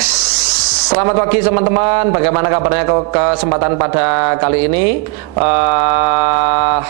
selamat pagi teman-teman. Bagaimana kabarnya kesempatan pada kali ini?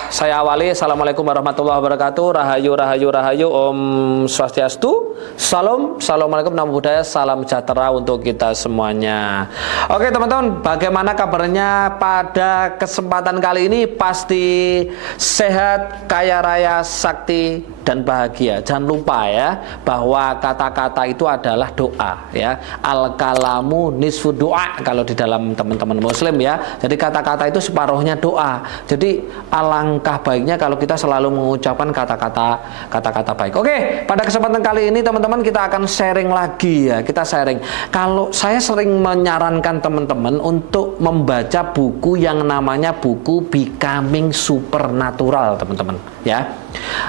Saya awali. Assalamualaikum warahmatullahi wabarakatuh. Rahayu, rahayu, rahayu. Om Swastiastu. Salam, assalamualaikum, namo buddhaya, salam sejahtera untuk kita semuanya. Oke teman-teman, bagaimana kabarnya pada kesempatan kali ini? Pasti sehat, kaya raya, sakti, dan bahagia. Jangan lupa ya bahwa kata-kata itu adalah doa ya. Al-kalamu nisfu doa kalau di dalam teman-teman muslim ya. Jadi kata-kata itu separuhnya doa. Jadi alangkah baiknya kalau kita selalu mengucapkan kata-kata baik. Oke, pada kesempatan kali ini teman-teman kita akan sharing lagi ya. Kita sharing. Kalau saya sering menyarankan teman-teman untuk membaca buku yang namanya buku Becoming Supernatural, teman-teman ya.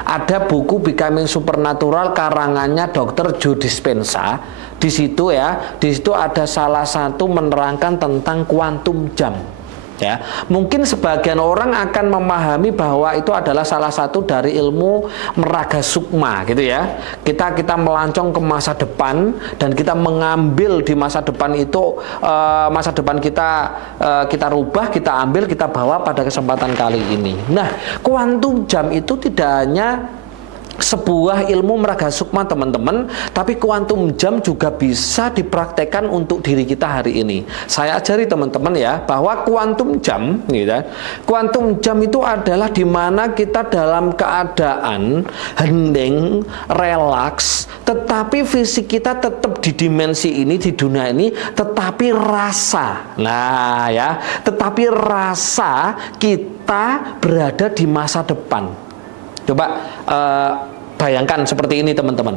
Ada buku Becoming Supernatural karangannya Dr. Joe Dispenza. Di situ ya, di situ ada salah satu menerangkan tentang kuantum jam. Ya, mungkin sebagian orang akan memahami bahwa itu adalah salah satu dari ilmu meraga sukma gitu ya. Kita melancong ke masa depan dan kita mengambil di masa depan itu masa depan kita rubah, kita ambil, kita bawa pada kesempatan kali ini. Nah, kuantum jam itu tidak hanya sebuah ilmu meraga sukma teman-teman, tapi kuantum jam juga bisa dipraktekkan untuk diri kita hari ini. Saya ajari teman-teman ya bahwa kuantum jam gitu. Kuantum jam itu adalah dimana kita dalam keadaan hening, relaks, tetapi fisik kita tetap di dimensi ini, di dunia ini, tetapi rasa. Nah ya, tetapi rasa kita berada di masa depan. Coba bayangkan seperti ini teman-teman.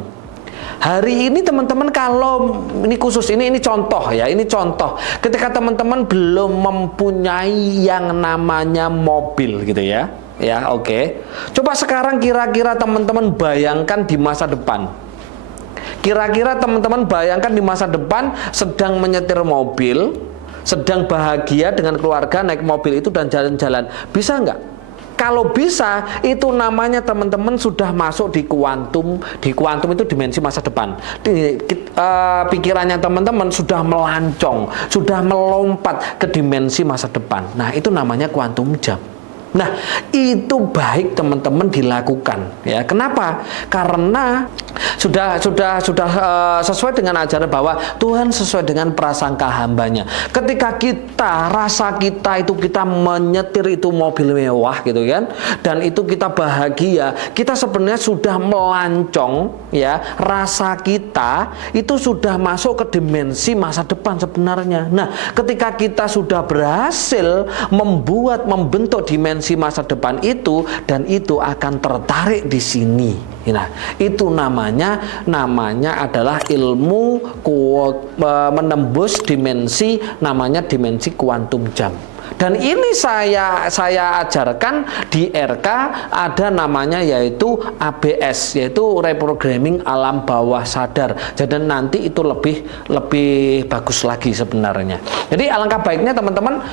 Hari ini teman-teman, kalau ini khusus ini contoh ya, ini contoh. Ketika teman-teman belum mempunyai yang namanya mobil gitu ya. Ya, oke. Coba sekarang kira-kira teman-teman bayangkan di masa depan. Kira-kira teman-teman bayangkan di masa depan sedang menyetir mobil, sedang bahagia dengan keluarga, naik mobil itu dan jalan-jalan. Bisa nggak? Kalau bisa, itu namanya teman-teman sudah masuk di kuantum. Di kuantum itu dimensi masa depan. Pikirannya teman-teman sudah melancong, sudah melompat ke dimensi masa depan. Nah, itu namanya kuantum jam. Nah, itu baik teman-teman dilakukan ya. Kenapa? Karena sudah sesuai dengan ajaran bahwa Tuhan sesuai dengan prasangka hambanya. Ketika rasa kita itu kita menyetir itu mobil mewah gitu kan, dan itu kita bahagia, kita sebenarnya sudah melancong ya. Rasa kita itu sudah masuk ke dimensi masa depan sebenarnya. Nah, ketika kita sudah berhasil membentuk dimensi masa depan itu, dan itu akan tertarik di sini. Nah, itu namanya adalah ilmu menembus dimensi, namanya dimensi kuantum jam. Dan ini saya ajarkan di RK, ada namanya yaitu ABS, yaitu reprogramming alam bawah sadar. Jadi nanti itu lebih bagus lagi sebenarnya. Jadi alangkah baiknya teman-teman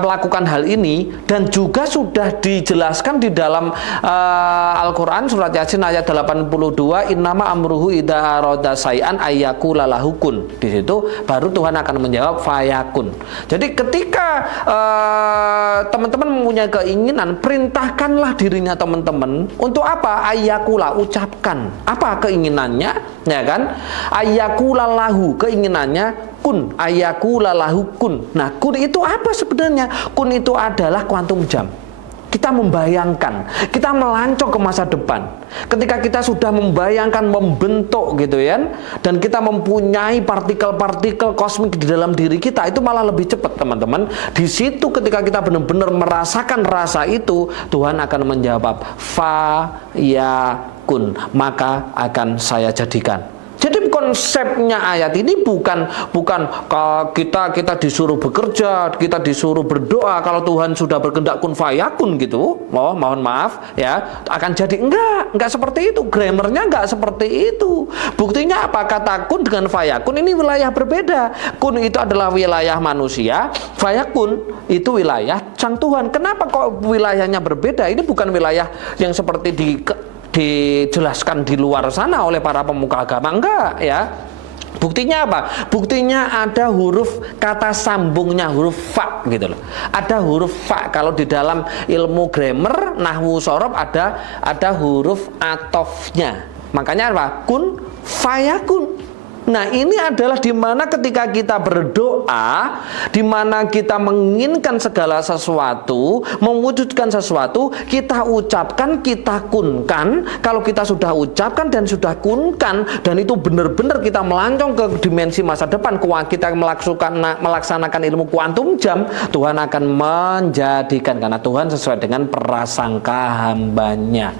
melakukan hal ini, dan juga sudah dijelaskan di dalam Al-Quran surat Yasin ayat 82, innama amruhu idza arada syai'an ayyaqula lahu kun. Di situ baru Tuhan akan menjawab fayakun. Jadi ketika teman-teman mempunyai keinginan, perintahkanlah dirinya teman-teman untuk apa? Ayyakula, ucapkan apa keinginannya, ya kan? Ayyakula lahu, keinginannya kun, ayyakula lahu kun. Nah, kun itu apa sebenarnya? Kun itu adalah kuantum jam. Kita membayangkan, kita melancong ke masa depan. Ketika kita sudah membayangkan, membentuk gitu ya, dan kita mempunyai partikel-partikel kosmik di dalam diri kita, itu malah lebih cepat teman-teman. Di situ ketika kita benar-benar merasakan rasa itu, Tuhan akan menjawab fayakun, maka akan saya jadikan. Jadi konsepnya ayat ini bukan kita disuruh bekerja, kita disuruh berdoa kalau Tuhan sudah berkehendak kun fayakun gitu. Oh, mohon maaf ya, akan jadi enggak seperti itu. Grammarnya enggak seperti itu. Buktinya apa? Kata kun dengan fayakun ini wilayah berbeda. Kun itu adalah wilayah manusia, fayakun itu wilayah Sang Tuhan. Kenapa kok wilayahnya berbeda? Ini bukan wilayah yang seperti dijelaskan di luar sana oleh para pemuka agama, enggak ya. Buktinya apa? Buktinya ada huruf kata sambungnya, huruf fa gitu loh. Ada huruf fa. Kalau di dalam ilmu grammar, nahwu sorof ada huruf atofnya. Makanya apa? Kun fayakun. Nah, ini adalah dimana ketika kita berdoa, dimana kita menginginkan segala sesuatu, mewujudkan sesuatu, kita ucapkan, kita kunkan. Kalau kita sudah ucapkan dan sudah kunkan, dan itu benar-benar kita melancong ke dimensi masa depan, kita melaksanakan ilmu kuantum jam, Tuhan akan menjadikan, karena Tuhan sesuai dengan prasangka hambanya.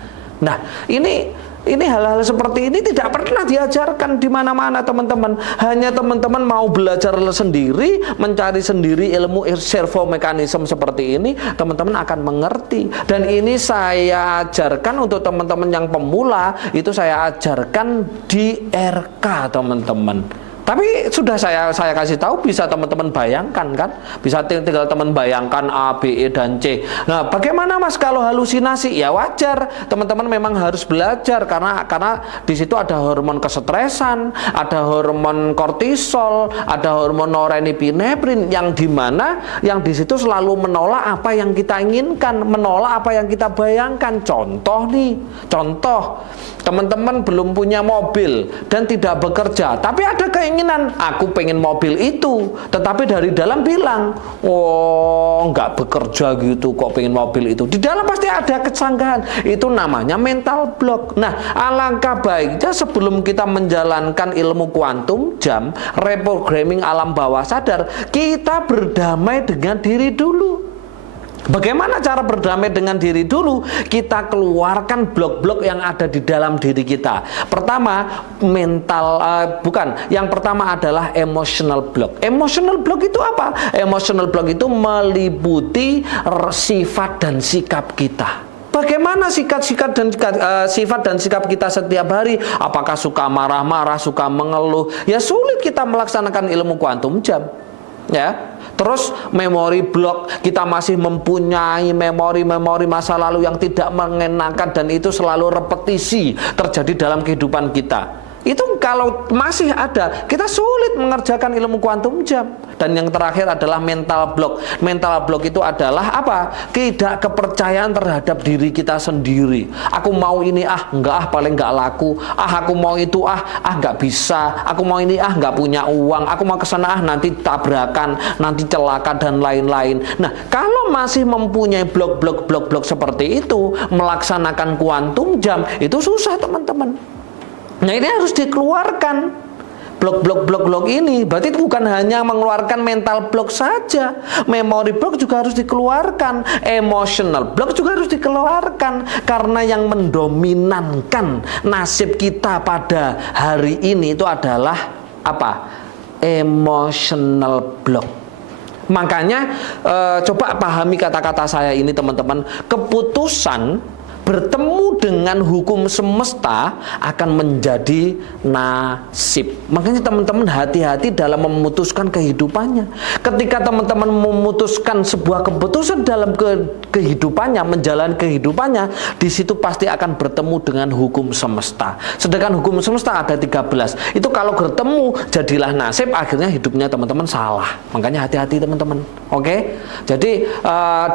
Nah, ini hal-hal seperti ini tidak pernah diajarkan di mana-mana, teman-teman. Hanya teman-teman mau belajar sendiri, mencari sendiri ilmu servo mekanisme seperti ini, teman-teman akan mengerti. Dan ini saya ajarkan untuk teman-teman yang pemula, itu saya ajarkan di RK, teman-teman. Tapi sudah saya kasih tahu, bisa teman-teman bayangkan kan? Bisa tinggal teman bayangkan A, B, E, dan C. Nah, bagaimana Mas kalau halusinasi? Ya wajar, teman-teman memang harus belajar karena di situ ada hormon kesetresan, ada hormon kortisol, ada hormon norepinefrin yang di situ selalu menolak apa yang kita inginkan, menolak apa yang kita bayangkan. Contoh, teman-teman belum punya mobil dan tidak bekerja, tapi ada keinginan, aku pengen mobil itu, tetapi dari dalam bilang, oh nggak bekerja gitu kok pengen mobil itu. Di dalam pasti ada kesanggahan, itu namanya mental block. Nah, alangkah baiknya sebelum kita menjalankan ilmu kuantum jam, reprogramming alam bawah sadar, kita berdamai dengan diri dulu. Bagaimana cara berdamai dengan diri dulu? Kita keluarkan blok-blok yang ada di dalam diri kita. Pertama, yang pertama adalah emotional block. Emotional block itu apa? Emotional block itu meliputi sifat dan sikap kita. Bagaimana sifat dan sikap kita setiap hari? Apakah suka marah-marah, suka mengeluh? Ya sulit kita melaksanakan ilmu kuantum jam. Ya. Terus memori block, kita masih mempunyai memori-memori masa lalu yang tidak mengenakan dan itu selalu repetisi terjadi dalam kehidupan kita. Itu kalau masih ada, kita sulit mengerjakan ilmu kuantum jam. Dan yang terakhir adalah mental block. Mental block itu adalah apa? Tidak kepercayaan terhadap diri kita sendiri. Aku mau ini, enggak, paling enggak laku. Aku mau itu, enggak bisa. Aku mau ini, enggak punya uang. Aku mau kesana, nanti tabrakan, nanti celaka dan lain-lain. Nah, kalau masih mempunyai blok seperti itu, melaksanakan kuantum jam itu susah, teman-teman. Nah, ini harus dikeluarkan blok ini. Berarti itu bukan hanya mengeluarkan mental block saja, memory block juga harus dikeluarkan, emotional block juga harus dikeluarkan. Karena yang mendominankan nasib kita pada hari ini itu adalah apa? Emotional block. Makanya coba pahami kata-kata saya ini, teman-teman. Keputusan bertemu dengan hukum semesta akan menjadi nasib. Makanya teman-teman hati-hati dalam memutuskan kehidupannya. Ketika teman-teman memutuskan sebuah keputusan dalam kehidupannya, menjalani kehidupannya, di situ pasti akan bertemu dengan hukum semesta. Sedangkan hukum semesta ada 13. Itu kalau bertemu jadilah nasib, akhirnya hidupnya teman-teman salah. Makanya hati-hati, teman-teman. Oke? Jadi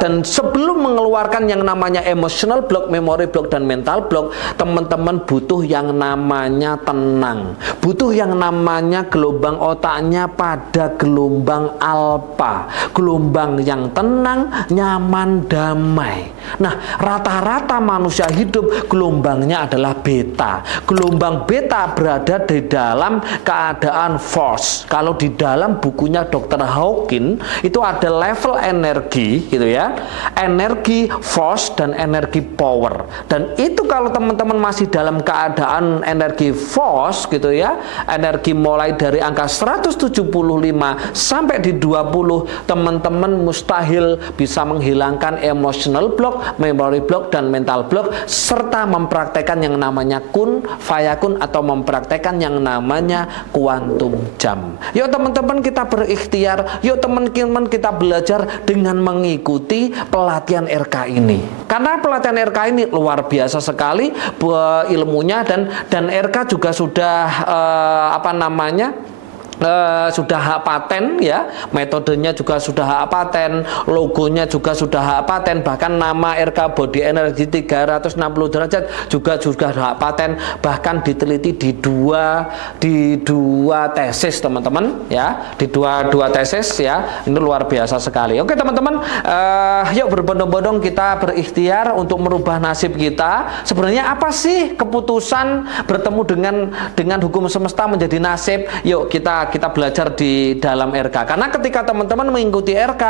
dan sebelum mengeluarkan yang namanya emotional block, memory block dan mental block, teman-teman butuh yang namanya tenang, butuh yang namanya gelombang otaknya pada gelombang alfa, gelombang yang tenang, nyaman, damai. Nah, rata-rata manusia hidup gelombangnya adalah beta. Gelombang beta berada di dalam keadaan force. Kalau di dalam bukunya Dr. Hawkins itu ada level energi gitu ya, energi, force, dan energi power. Dan itu kalau teman-teman masih dalam keadaan energi force gitu ya, energi mulai dari angka 175 sampai di 20, teman-teman mustahil bisa menghilangkan emotional block, memory block, dan mental block, serta mempraktekkan yang namanya kun fayakun atau mempraktekkan yang namanya kuantum jam. Yuk teman-teman kita berikhtiar, yuk teman-teman kita belajar dengan mengikuti pelatihan RK ini. Karena pelatihan RK ini luar biasa sekali ilmunya, dan RK juga sudah sudah hak paten ya, metodenya juga sudah hak paten, logonya juga sudah hak paten, bahkan nama RK Body Energy 360 derajat juga hak paten, bahkan diteliti di dua tesis teman-teman ya, di dua tesis ya, ini luar biasa sekali. Oke teman-teman, yuk berbondong-bondong kita berikhtiar untuk merubah nasib kita. Sebenarnya apa sih keputusan bertemu dengan hukum semesta menjadi nasib? Yuk kita belajar di dalam RK. Karena ketika teman-teman mengikuti RK,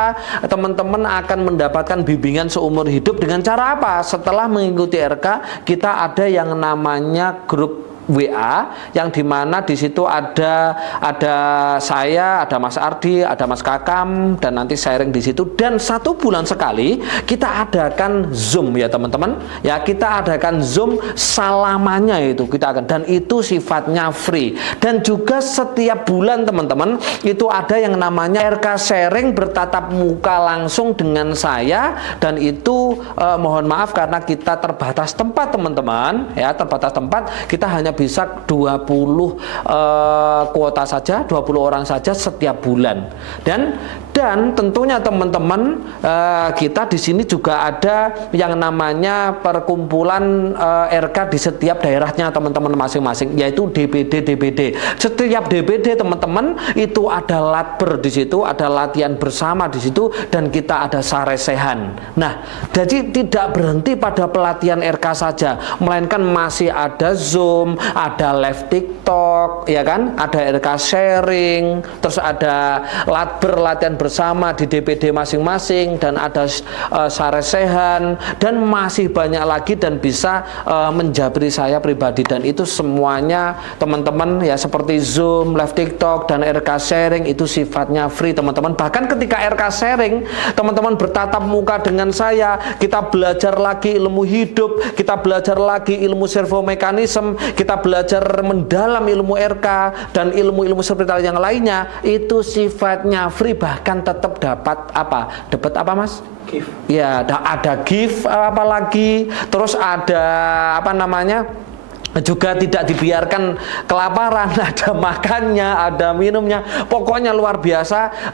teman-teman akan mendapatkan bimbingan seumur hidup dengan cara apa? Setelah mengikuti RK, kita ada yang namanya grup WA, yang dimana di situ ada saya, ada Mas Ardi, ada Mas Kakam, dan nanti sharing di situ. Dan 1 bulan sekali kita adakan Zoom ya teman-teman. Ya kita adakan Zoom salamannya itu kita akan, dan itu sifatnya free. Dan juga setiap bulan teman-teman itu ada yang namanya RK sharing bertatap muka langsung dengan saya, dan itu mohon maaf karena kita terbatas tempat teman-teman ya, terbatas tempat, kita hanya bisa 20 kuota saja, 20 orang saja setiap bulan. Dan tentunya teman-teman, kita di sini juga ada yang namanya perkumpulan RK di setiap daerahnya teman-teman masing-masing, yaitu DBD. Setiap DBD teman-teman itu ada latber di situ, ada latihan bersama di situ, dan kita ada saresehan. Nah, jadi tidak berhenti pada pelatihan RK saja, melainkan masih ada Zoom, ada live TikTok, ya kan? Ada RK sharing, terus ada latber latihan bersama di DPD masing-masing, dan ada saresehan, dan masih banyak lagi, dan bisa menjabri saya pribadi. Dan itu semuanya teman-teman ya, seperti Zoom, live TikTok, dan RK sharing itu sifatnya free teman-teman. Bahkan ketika RK sharing, teman-teman bertatap muka dengan saya, kita belajar lagi ilmu hidup, kita belajar lagi ilmu servomekanisme, kita belajar mendalam ilmu RK dan ilmu-ilmu spiritual yang lainnya, itu sifatnya free. Bahkan tetap dapat apa? Dapat apa Mas? Gift. Ya, ada gift apalagi, terus ada apa namanya? Juga tidak dibiarkan kelaparan, ada makannya, ada minumnya, pokoknya luar biasa.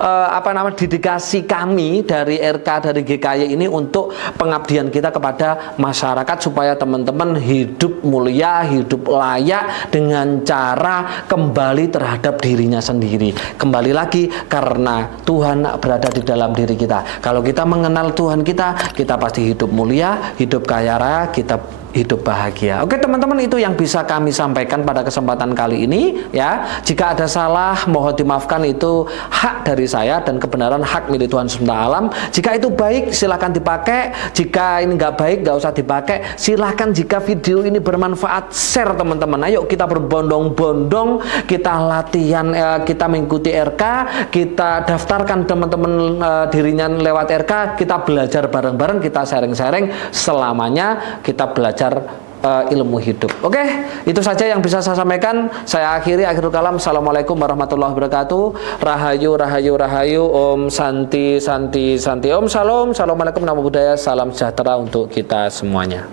Dedikasi kami dari RK, dari GKY ini untuk pengabdian kita kepada masyarakat, supaya teman-teman hidup mulia, hidup layak dengan cara kembali terhadap dirinya sendiri. Kembali lagi karena Tuhan berada di dalam diri kita. Kalau kita mengenal Tuhan kita pasti hidup mulia, hidup kaya raya, kita hidup bahagia. Oke teman-teman, itu yang bisa kami sampaikan pada kesempatan kali ini ya. Jika ada salah mohon dimaafkan, itu hak dari saya, dan kebenaran hak milik Tuhan semesta alam. Jika itu baik silahkan dipakai, jika ini nggak baik nggak usah dipakai. Silahkan jika video ini bermanfaat share teman-teman. Ayo kita berbondong-bondong, kita latihan, kita mengikuti RK, kita daftarkan teman-teman dirinya lewat RK, kita belajar bareng-bareng, kita sharing-sharing, selamanya kita belajar ilmu hidup. Oke, itu saja yang bisa saya sampaikan. Saya akhiri, akhirul kalam. Assalamualaikum warahmatullahi wabarakatuh. Rahayu, rahayu, rahayu. Om Santi, Santi, Santi. Om Salam. Assalamualaikum, namo buddhaya. Salam sejahtera untuk kita semuanya.